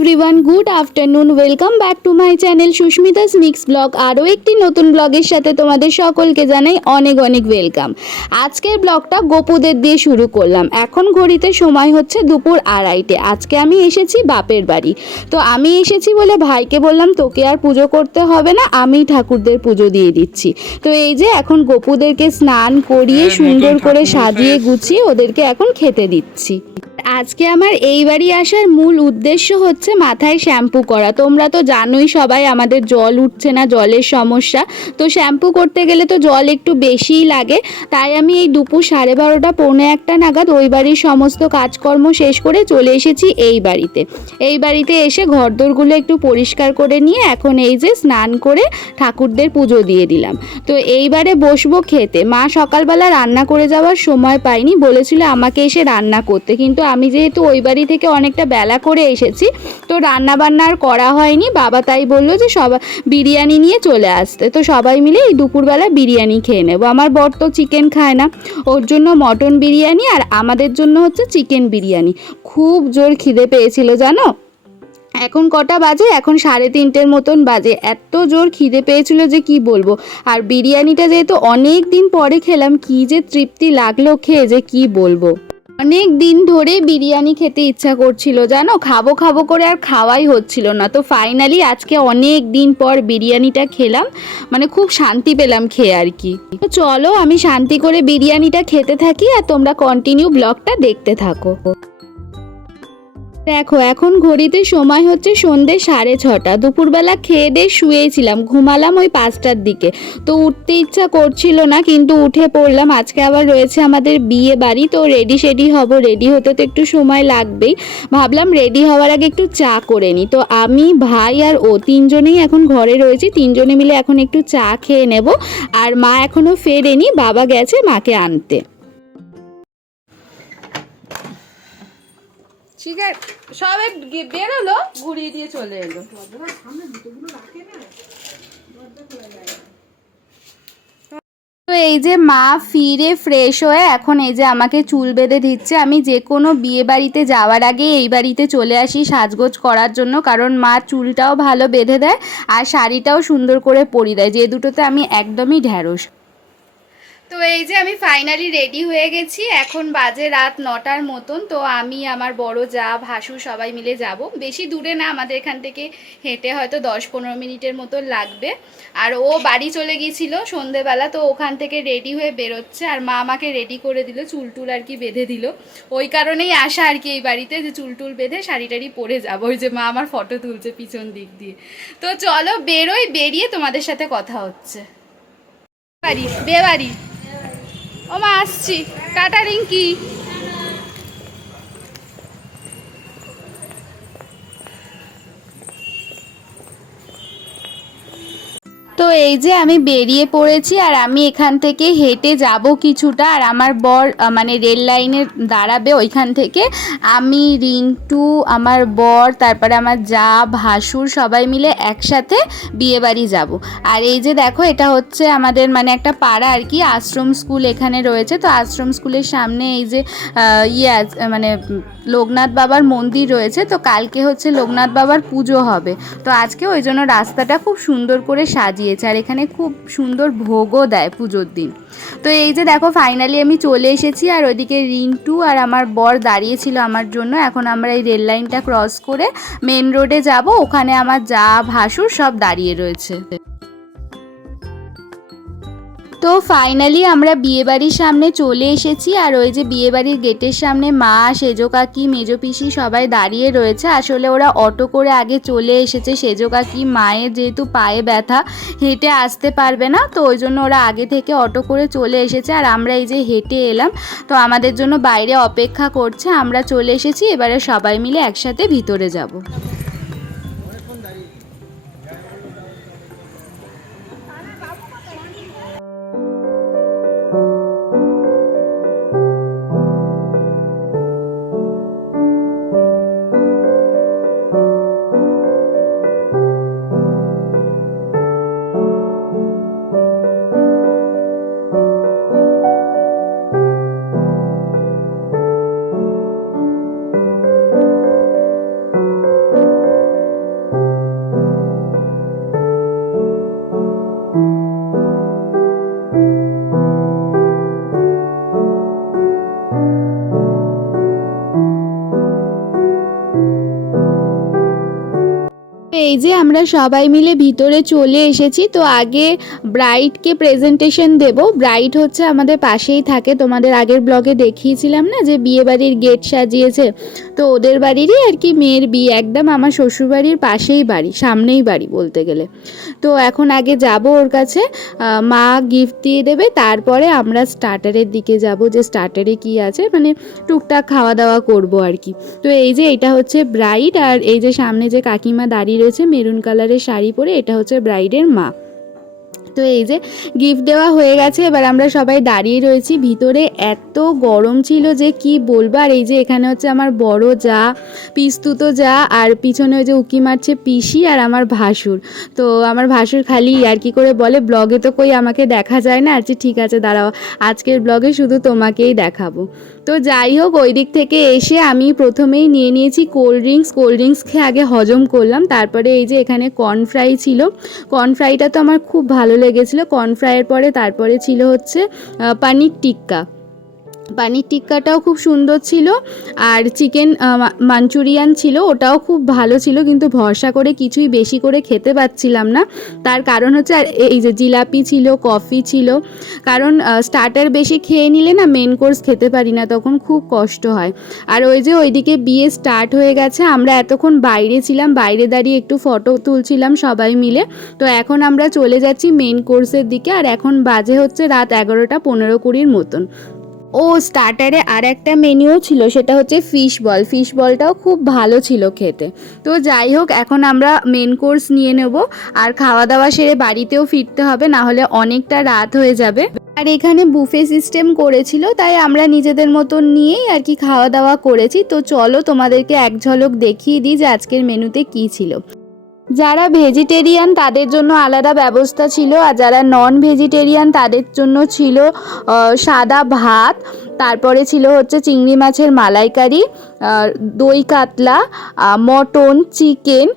Everyone good afternoon welcome back to my channel Susmita's mix blog আরও একটি নতুন ব্লগের সাথে তোমাদের সকলকে জানাই অনেক অনেক ওয়েলকাম আজকের ব্লগটা গোপুদের দিয়ে শুরু করলাম। এখন ঘড়িতে সময় হচ্ছে দুপুর আড়াইটে। আজকে আমি এসেছি বাপের বাড়ি। তো আমি এসেছি বলে ভাইকে বললাম তোকে আর পুজো করতে হবে না আমি ঠাকুরদের পুজো দিয়ে দিচ্ছি। তো এই যে এখন গোপুদেরকে স্নান করিয়ে হ্যাঁ, সুন্দর করে সাজিয়ে গুছিয়ে ওদেরকে এখন খেতে দিচ্ছি। আজকে আমার এই বাড়ি আসার মূল উদ্দেশ্য হচ্ছে মাথায় শ্যাম্পু করা। তোমরা তো জানোই সবাই আমাদের জল উঠছে না, জলের সমস্যা। তো শ্যাম্পু করতে গেলে তো জল একটু বেশিই লাগে। তাই আমি এই দুপুর সাড়ে বারোটা, পৌনে একটা নাগাদ ওই বাড়ির সমস্ত কাজকর্ম শেষ করে চলে এসেছি এই বাড়িতে। এই বাড়িতে এসে ঘরদোরগুলো একটু পরিষ্কার করে নিয়ে এখন এই যে স্নান করে ঠাকুরদের পুজো দিয়ে দিলাম। তো এইবারে বসবো খেতে। মা সকালবেলা রান্না করে যাওয়ার সময় পাইনি, বলেছিল আমাকে এসে রান্না করতে। কিন্তু আমি যেহেতু ওই বাড়ি থেকে অনেকটা বেলা করে এসেছি, তো রান্না বান্না আর করা হয়নি। বাবা তাই বলল যে সবাই বিরিয়ানি নিয়ে চলে আসতে। তো সবাই মিলে এই দুপুরবেলা বিরিয়ানি খেয়ে নেব। আমার বর তো চিকেন খায় না। ওর জন্য মটন বিরিয়ানি আর আমাদের জন্য হচ্ছে চিকেন বিরিয়ানি। খুব জোর খিদে পেয়েছিল, জানো? এখন কটা বাজে? এখন সাড়ে তিনটের মতন বাজে। এত জোর খিদে পেয়েছিল যে কি বলব? আর বিরিয়ানিটা যেহেতু অনেক দিন পরে খেলাম, কি যে তৃপ্তি লাগল খেয়ে যে কি বলব? অনেক দিন ধরে বিরিয়ানি খেতে ইচ্ছা করছিল, জানো? খাব খাব করে আর খাওয়াই হচ্ছিল না। তো ফাইনালি আজকে অনেক দিন পর বিরিয়ানিটা খেলাম মানে খুব শান্তি পেলাম খেয়ে আর কি। তো চলো আমি শান্তি করে বিরিয়ানিটা খেতে থাকি আর তোমরা কন্টিনিউ ব্লগটা দেখতে থাকো। দেখো, এখন ঘড়িতে সময় হচ্ছে সন্ধে সাড়ে ছটা। দুপুরবেলা খেয়ে দিয়ে শুয়েছিলাম, ঘুমালাম ওই পাঁচটার দিকে। তো উঠতে ইচ্ছা করছিল না, কিন্তু উঠে পড়লাম। আজকে আবার রয়েছে আমাদের বিয়ে বাড়ি, তো রেডি সেডি হব। রেডি হতে তো একটু সময় লাগবেই। ভাবলাম রেডি হওয়ার আগে একটু চা করে নিই তো আমি, ভাই আর ও তিনজনেই এখন ঘরে রয়েছি। তিনজনে মিলে এখন একটু চা খেয়ে নেব। আর মা এখনও ফেরেনি, বাবা গেছে মাকে আনতে। ঠিক আছে সবে বেরোলো, ঘুরিয়ে দিয়ে চলে এলো। তো এই যে মা ফিরে ফ্রেশ হয়ে এখন এই যে আমাকে চুল বেঁধে দিচ্ছে, আমি যে কোনো বিয়ে বাড়িতে যাওয়ার আগে এই বাড়িতে চলে আসি সাজগোজ করার জন্য, কারণ মা চুলটাও ভালো বেঁধে দেয় আর শাড়িটাও সুন্দর করে পরিয়ে দেয়, যে দুটোতে আমি একদমই ঢ্যাঁড়স। তো এই যে আমি ফাইনালি রেডি হয়ে গেছি, এখন বাজে রাত নটার মতন, তো আমি, আমার বড় যা ভাসু সবাই মিলে যাব। বেশি দূরে না, আমাদের এখান থেকে হেঁটে হয়তো দশ পনেরো মিনিটের মতো লাগবে। আর ও বাড়ি চলে গিয়েছিল সন্ধেবেলা, তো ওখান থেকে রেডি হয়ে বেরোচ্ছে, আর মা আমাকে রেডি করে দিল, চুল টুল আর কি বেঁধে দিল। ওই কারণেই আসা আর কি এই বাড়িতে, যে চুল টুল বেঁধে শাড়ি টাড়ি পরে যাব। ওই যে মা আমার ফটো তুলছে পিছন দিক দিয়ে। তো চলো বেরোই, বেরিয়ে তোমাদের সাথে কথা হচ্ছে। বাড়ি বে বাড়ি ও মা আসছি। কাটারিং রিঙ্কি। তো এই যে আমি বেরিয়ে পড়েছি আর আমি এখান থেকে হেঁটে যাব কিছুটা আর আমার বর মানে রেল লাইনে দাঁড়াবে ওইখান থেকে। আমি, রিন্টু, আমার বর, তারপরে আমার যা, ভাসুর সবাই মিলে একসাথে বিয়েবাড়ি যাব। আর এই যে দেখো, এটা হচ্ছে আমাদের মানে একটা পাড়া আর কি, আশ্রম স্কুল এখানে রয়েছে। তো আশ্রম স্কুলের সামনে এই যে ইয়ে মানে লোকনাথ বাবার মন্দির রয়েছে। তো কালকে হচ্ছে লোকনাথ বাবার পুজো হবে। তো আজকে ওই জন্য রাস্তাটা খুব সুন্দর করে সাজিয়েছে আর এখানে খুব সুন্দর ভোগও দেয় পুজোর দিন। তো এই যে দেখো ফাইনালি আমি চলে এসেছি আর ওইদিকে রিন্টু আর আমার বর দাঁড়িয়েছিল আমার জন্য। এখন আমরা এই রেল লাইনটা ক্রস করে মেন রোডে যাব। ওখানে আমার যা ভাসুর সব দাঁড়িয়ে রয়েছে। তো ফাইনালি আমরা বিয়েবাড়ির সামনে চলে এসেছি আর ওই যে বিয়েবাড়ির গেটের সামনে মা, সেজো কাকি, মেজো পিসি সবাই দাঁড়িয়ে রয়েছে। আসলে ওরা অটো করে আগে চলে এসেছে। সেজো কাকি মায়ের যেহেতু পায়ে ব্যথা, হেঁটে আসতে পারবে না, তো ওই জন্য ওরা আগে থেকে অটো করে চলে এসেছে। আর আমরা এই যে হেঁটে এলাম, তো আমাদের জন্য বাইরে অপেক্ষা করছে। আমরা চলে এসেছি, এবারে সবাই মিলে একসাথে ভিতরে যাব। এই যে আমরা সবাই মিলে ভিতরে চলে এসেছি, তো আগে ব্রাইডকে প্রেজেন্টেশন দেব। ব্রাইড হচ্ছে আমাদের পাশেই থাকে, তোমাদের আগের ব্লগে দেখিয়েছিলাম না যে বিয়ে বাড়ির গেট সাজিয়েছে? তো ওদের বাড়িরই আর কি মেয়ের বিয়ে, একদম আমার শ্বশুরবাড়ির পাশেই বাড়ি, সামনেই বাড়ি বলতে গেলে। তো এখন আগে যাব ওর কাছে মা গিফট দিয়ে দেবে, তারপরে আমরা স্টার্টারের দিকে যাব যে স্টার্টারে কি আছে মানে টুকটাক খাওয়া দাওয়া করব আর কি। তো এই যে এটা হচ্ছে ব্রাইড আর এই যে সামনে যে কাকিমা দাঁড়িয়ে রয়েছে মেরুন কালারের শাড়ি পরে, এটা হচ্ছে ব্রাইডের মা। তো এই যে গিফট দেওয়া হয়ে গেছে, এবার আমরা সবাই দাঁড়িয়ে রয়েছি। ভিতরে এত গরম ছিল যে কি বলব, আর এই যে এখানে হচ্ছে আমার বড় যা, পিস্তুতো যা, আর পিছনে ওই যে উকি মারছে পিসি আর আমার ভাসুর। তো আমার ভাসুর খালি আর কি করে বলে, ব্লগে তো কই আমাকে দেখা যায় না? আচ্ছা ঠিক আছে, দাঁড়াও, আজকের ব্লগে শুধু তোমাকেই দেখাবো। তো যাই হোক, ওই দিক থেকে এসে আমি প্রথমেই নিয়ে নিয়েছি কোল্ড ড্রিঙ্কস। কোল্ড ড্রিঙ্কস খেয়ে আগে হজম করলাম। তারপরে এই যে এখানে কর্ন ফ্রাই ছিল। কর্ন ফ্রাইটা তো আমার খুব ভালো লেগেছিলো। কর্ন ফ্রাইয়ের পরে তারপরে ছিল হচ্ছে পানির টিক্কা। পানির টিক্কাটাও খুব সুন্দর ছিল আর চিকেন মাঞ্চুরিয়ান ছিল, ওটাও খুব ভালো ছিল, কিন্তু ভরসা করে কিছুই বেশি করে খেতে পাচ্ছিলাম না। তার কারণ হচ্ছে, আর এই যে জিলাপি ছিল, কফি ছিল, কারণ স্টার্টার বেশি খেয়ে নিলে না মেন কোর্স খেতে পারি না, তখন খুব কষ্ট হয়। আর ওই যে ওইদিকে বিয়ে স্টার্ট হয়ে গেছে, আমরা এতক্ষণ বাইরে ছিলাম, বাইরে দাঁড়িয়ে একটু ফটো তুলছিলাম সবাই মিলে। তো এখন আমরা চলে যাচ্ছি মেন কোর্সের দিকে, আর এখন বাজে হচ্ছে রাত এগারোটা পনেরো কুড়ির মতন। ও স্টার্টারে আর একটা মেনুও ছিল, সেটা হচ্ছে ফিশ বল ফিশ বলটাও খুব ভালো ছিল খেতে। তো যাই হোক, এখন আমরা মেন কোর্স নিয়ে নেব। আর খাওয়া দাওয়া সেরে বাড়িতেও ফিরতে হবে, না হলে অনেকটা রাত হয়ে যাবে। আর এখানে বুফে সিস্টেম করেছিল, তাই আমরা নিজেদের মতন নিয়েই আর কি খাওয়া দাওয়া করেছি। তো চলো তোমাদেরকে এক ঝলক দেখিয়ে দিই যে আজকের মেনুতে কী ছিল। যারা ভেজিটেরিয়ান, তাদের জন্য আলাদা ব্যবস্থা ছিল আর যারা নন ভেজিটেরিয়ান তাদের জন্য ছিল সাদা ভাত, তারপরে ছিল হচ্ছে চিংড়ি মাছের মালাইকারি দই কাতলা মটন, চিকেন,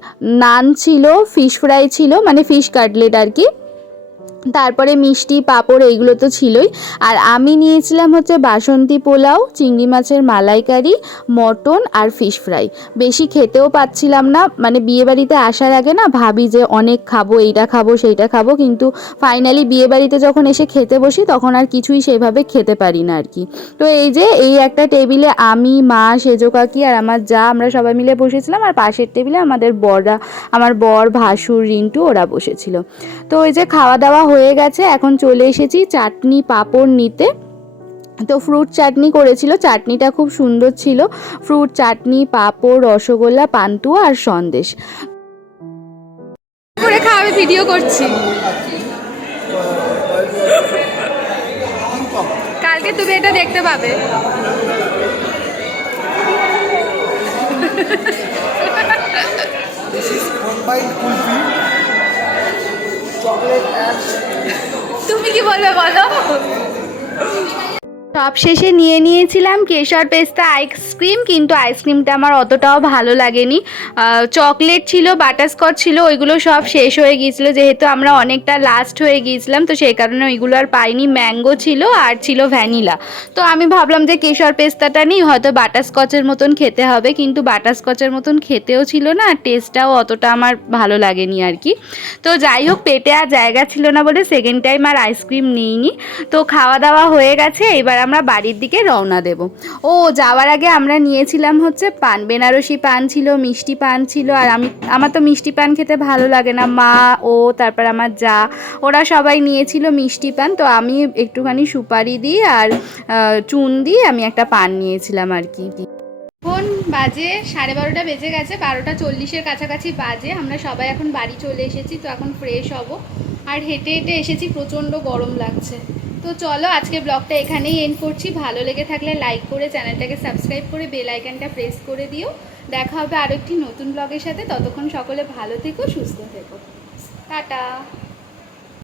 নান ছিল ফিশ ফ্রাই ছিল মানে ফিশ কাটলেট আর কি। তারপরে মিষ্টি, পাঁপড় এইগুলো তো ছিলই। আর আমি নিয়েছিলাম হচ্ছে বাসন্তী পোলাও, চিংড়ি মাছের মালাইকারি, মটন আর ফিশ ফ্রাই বেশি খেতেও পাচ্ছিলাম না মানে বিয়েবাড়িতে আসার আগে না ভাবি যে অনেক খাব, এইটা খাব, সেইটা খাব, কিন্তু ফাইনালি বিয়েবাড়িতে যখন এসে খেতে বসি, তখন আর কিছুই সেভাবে খেতে পারি না আর কি। তো এই যে, এই একটা টেবিলে আমি, মা, সেজো কাকি আর আমার যা, আমরা সবাই মিলে বসেছিলাম, আর পাশের টেবিলে আমাদের বররা আমার বর, ভাসুর, রিন্টু ওরা বসেছিল। তো ওই যে খাওয়া দাওয়া হয়ে গেছে এখন চলে এসেছি চাটনি পাঁপড় নিতে। তো ফ্রুট চাটনি করেছিল চাটনিটা খুব সুন্দর ছিল। ফ্রুট চাটনি পাঁপড় রসগোল্লা পান্তুয়া আর সন্দেশ। করে খাওয়াবে ভিডিও করছি। কালকে তুমি এটা দেখতে পাবে। Combined kulfi, তুমি কি বলবে বলো? সব শেষে নিয়ে নিয়েছিলাম কেশর পেস্তা আইসক্রিম, কিন্তু আইসক্রিমটা আমার অতটাও ভালো লাগেনি। চকলেট ছিল, বাটারস্কচ ছিল, ওইগুলো সব শেষ হয়ে গিয়েছিল। যেহেতু আমরা অনেকটা লাস্ট হয়ে গিয়েছিলাম, তো সেই কারণে ওইগুলো আর পাইনি। ম্যাঙ্গো ছিল আর ছিল ভ্যানিলা। তো আমি ভাবলাম যে কেশর পেস্তাটা নেই, হয়তো বাটারস্কচের মতন খেতে হবে, কিন্তু বাটারস্কচের মতন খেতেও ছিল না, আর টেস্টটাও অতটা আমার ভালো লাগেনি আর কি। তো যাই হোক, পেটে আর জায়গা ছিল না বলে সেকেন্ড টাইম আর আইসক্রিম নিইনি। তো খাওয়া দাওয়া হয়ে গেছে, এবার আমরা বাড়ির দিকে রওনা দেব। ও, যাওয়ার আগে আমরা নিয়েছিলাম হচ্ছে পান। বেনারসি পান ছিল, মিষ্টি পান ছিল, আর আমি, আমার তো মিষ্টি পান খেতে ভালো লাগে না। মা, ও, তারপর আমার যা, ওরা সবাই নিয়েছিল মিষ্টি পান। তো আমি একটুখানি সুপারি দিই আর চুন দিয়ে আমি একটা পান নিয়েছিলাম আর কি। এখন বাজে সাড়ে বারোটা বেজে গেছে, বারোটা চল্লিশের কাছাকাছি বাজে। আমরা সবাই এখন বাড়ি চলে এসেছি, তো এখন ফ্রেশ হব। আর হেঁটে হেঁটে এসেছি, প্রচণ্ড গরম লাগছে। তো চলো আজকে ব্লগটা এখানেই এন্ড করছি। ভালো লেগে থাকলে লাইক করে চ্যানেলটাকে সাবস্ক্রাইব করে বেল আইকনটা প্রেস করে দিও। দেখা হবে আরও একটি নতুন ব্লগের সাথে। ততক্ষণ সকলে ভালো থেকো, সুস্থ থেকো। টাটা!